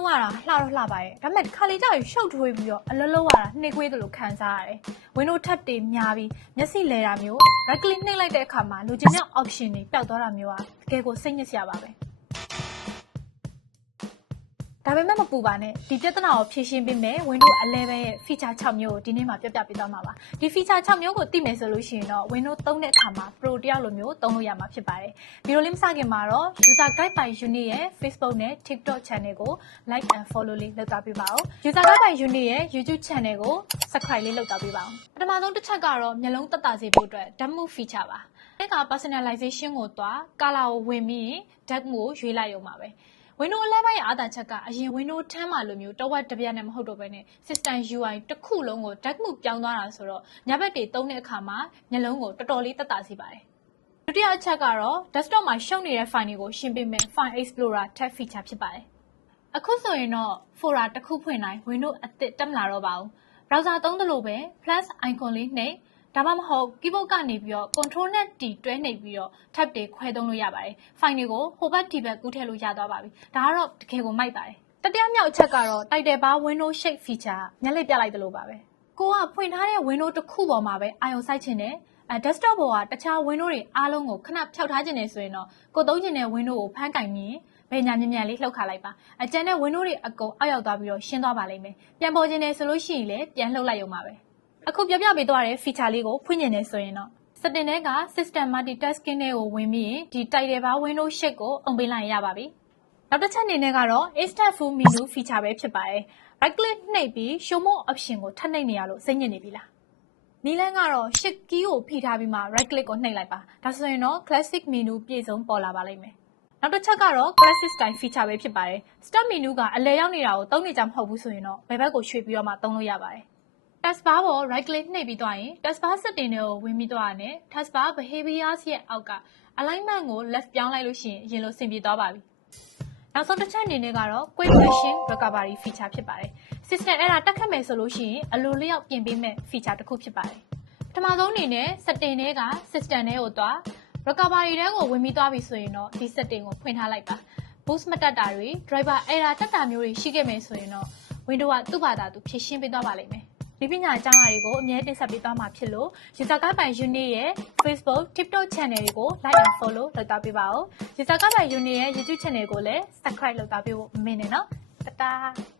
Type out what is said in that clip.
သုံးရတာလှတော့လှပါရဲ့ဒါပေမဲ့ခါလေးကြောက်ရှုပ်ထွေးပြီးတော့အလုံးလုံးရတာနှိကွေးသလိုခံစားရတယ်။ Windows tab တွေများပြီးမျက်စိလဲတာမျိုး right click နှိပ်လိုက်တဲ့အခါမှာလိုချင်တဲ့ option တွေပျောက်သွားတာမျိုးอ่ะတကယ်ကိုစိတ်ညစ်စရာပါပဲ။ဒါပေမဲ့မပူပါနဲ့ဒီပြဿနာကိုဖြေရှင်းပေးမယ် Windows 11ရဲ့ feature 6မျိုးကိုဒီနေ့မှာပြပြပေးသွားမှာပါဒီ feature 6မျိုးကိုသိမယ်ဆိုလို့ရှိရင်တော့ Windows 3တဲ့အခါမှာ Pro တယောက်လိုမျိုးသုံးလို့ရမှာဖြစ်ပါတယ်ဗီဒီယိုလေးမစခင်မှာတော့ User Guide by Unit ရဲ့ Facebook နဲ့ TikTok channel ကို like and follow လေးလုပ်သွားပေးပါဦး User Guide by Unit ရဲ့ YouTube channel ကို subscribe လေးလုပ်သွားပေးပါဦးပထမဆုံးတစ်ချက်ကတော့မျက်လုံးသက်သာစေဖို့အတွက် Dark Mode feature ပါအဲ့က personalization ကိုသွား color ကိုဝင်ပြီး Dark Mode ကိုရွေးလိုက်ရုံပါပဲWindows 11ရဲ့အားသာချက်ကအရင် Windows 10မှာလိုမျိုးတဝက်တစ်ပြက်နဲ့မဟုတ်တော့ဘဲနဲ့ System UI တစ်ခုလုံးကို Dark Mode ပြောင်းသွားတာဆိုတော့ညဘက်တွေသုံးတဲ့အခါမှာမျက်လုံးကိုတော်တော်လေးသက်သာစေပါတယ်။ဒုတိယအချက်ကတော့ desktop မှာရှုပ်နေတဲ့ file တွေကိုရှင်းပေးမယ့် File Explorer tab feature ဖြစ်ပါတယ်။အခုဆိုရင်တော့ folder တစ်ခုဖွင့်တိုင်း Windows အသစ်တက်မလာတော့ပါဘူး။ browser သုံးသလိုပဲ plus icon လေးနှိပ်ဒါမှမဟုတ် keyboard ကနေပြီးတော့ control နဲ့ T တွဲနှိပ်ပြီးတော့ tab တွေခွဲသုံးလို့ရပါတယ်။ file တွေကိုဟိုဘက်ဒီဘက်ကူးထည့်လို့ရသွားပါပြီ။ဒါကတော့တကယ်ကိုမိုက်ပါတယ်။တတိယမြောက်အချက်ကတော့ title bar window shape feature မျက်လှည့်ပြလိုက်သလိုပါပဲ။ကိုကဖွင့်ထားတဲ့ window တစ်ခုပေါ်မှာပဲအာရုံစိုက်ချင်တယ်။ desktop ပေါ်ကတခြား window တွေအားလုံးကိုခဏဖျောက်ထားခြင်းနေဆိုရင်တော့ကိုသုံးချင်တဲ့ window ကိုဖမ်းကင်ပြီးဘယ်ညာမြင်မြန်လေးလှုပ်ခါလိုက်ပါအကျန်တဲ့ window တွေအကုန်အောက်ရောက်သွားပြီးတော့ရှင်းသွားပါလိမ့်မယ်။ပြန်ပေါ်ခြင်းနေဆိုလို့ရှိရင်လည်းပြန်လှုပ်လိုက်ရုံပါပဲ။အခုပြပြပေးသွားတဲ့ feature လေးကိုဖွင့်ကျင်နေဆိုရင်တော့ setting ထဲက system multitasking တွေကိုဝင်ပြီးဒီ title bar window shape ကိုအုံပေးလိုက်ရပါပြီ။နောက်တစ်ချက်အနေနဲ့ကတော့ instant full menu feature ပဲဖြစ်ပါတယ်။ right click နှိပ်ပြီး show more option ကိုထပ်နှိပ်နေရလို့စိတ်ညစ်နေပြီလား။နီးလန်းကတော့ shift key ကိုဖိထားပြီးမှ right click ကိုနှိပ်လိုက်ပါ။ဒါဆိုရင်တော့ classic menu ပြည့်စုံပေါ်လာပါလိမ့်မယ်။နောက်တစ်ချက်ကတော့ classic style feature ပဲဖြစ်ပါတယ်။ start menu ကအလဲရောက်နေတာကိုသုံးနေကြမဟုတ်ဘူးဆိုရင်တော့ဘယ်ဘက်ကိုရွှေ့ပြီးတော့မှသုံးလို့ရပါတယ်။ taskbar ပေါ် right click နှိပ်ပြီးသွားရင် taskbar setting တွေကိုဝင်ပြီးသွားရတယ်။ taskbar behaviors ရဲ့အောက်က alignment ကို left ပြောင်းလိုက်လို့ရှိရင်အရင်လိုဆင်ပြေသွားပါပြီ။နောက်ဆုံးတစ်ချက်အနေနဲ့ကတော့ quick machine recovery feature ဖြစ်ပါတယ်။ system error တက်ခတ်မယ်ဆိုလို့ရှိရင်အလိုလျောက်ပြင်ပေးမဲ့ feature တစ်ခုဖြစ်ပါတယ်။ပထမဆုံးအနေနဲ့ setting တွေက system တွေကိုသွား recovery ထဲကိုဝင်ပြီးသွားပြီဆိုရင်တော့ဒီ setting ကိုဖွင့်ထားလိုက်ပါ။ boost မတက်တာတွေ driver error တက်တာမျိုးတွေရှိခဲ့မယ်ဆိုရင်တော့ Windows ကသူ့ဘာသာသူဖြေရှင်းပေးသွားပါလိမ့်မယ်။ဒီပညာအကြောင်းအရာတွေကိုအမြဲတင်ဆက်ပေးသွားမှာဖြစ်လို့ User Guide by Unit ရဲ့ Facebook, TikTok channel တွေကို like and follow လုပ်သွားပေးပါဦး။ User Guide by Unit ရဲ့ YouTube channel ကိုလည်း subscribe လုပ်သွားပေးဖို့မမေ့နဲ့နော်။တတား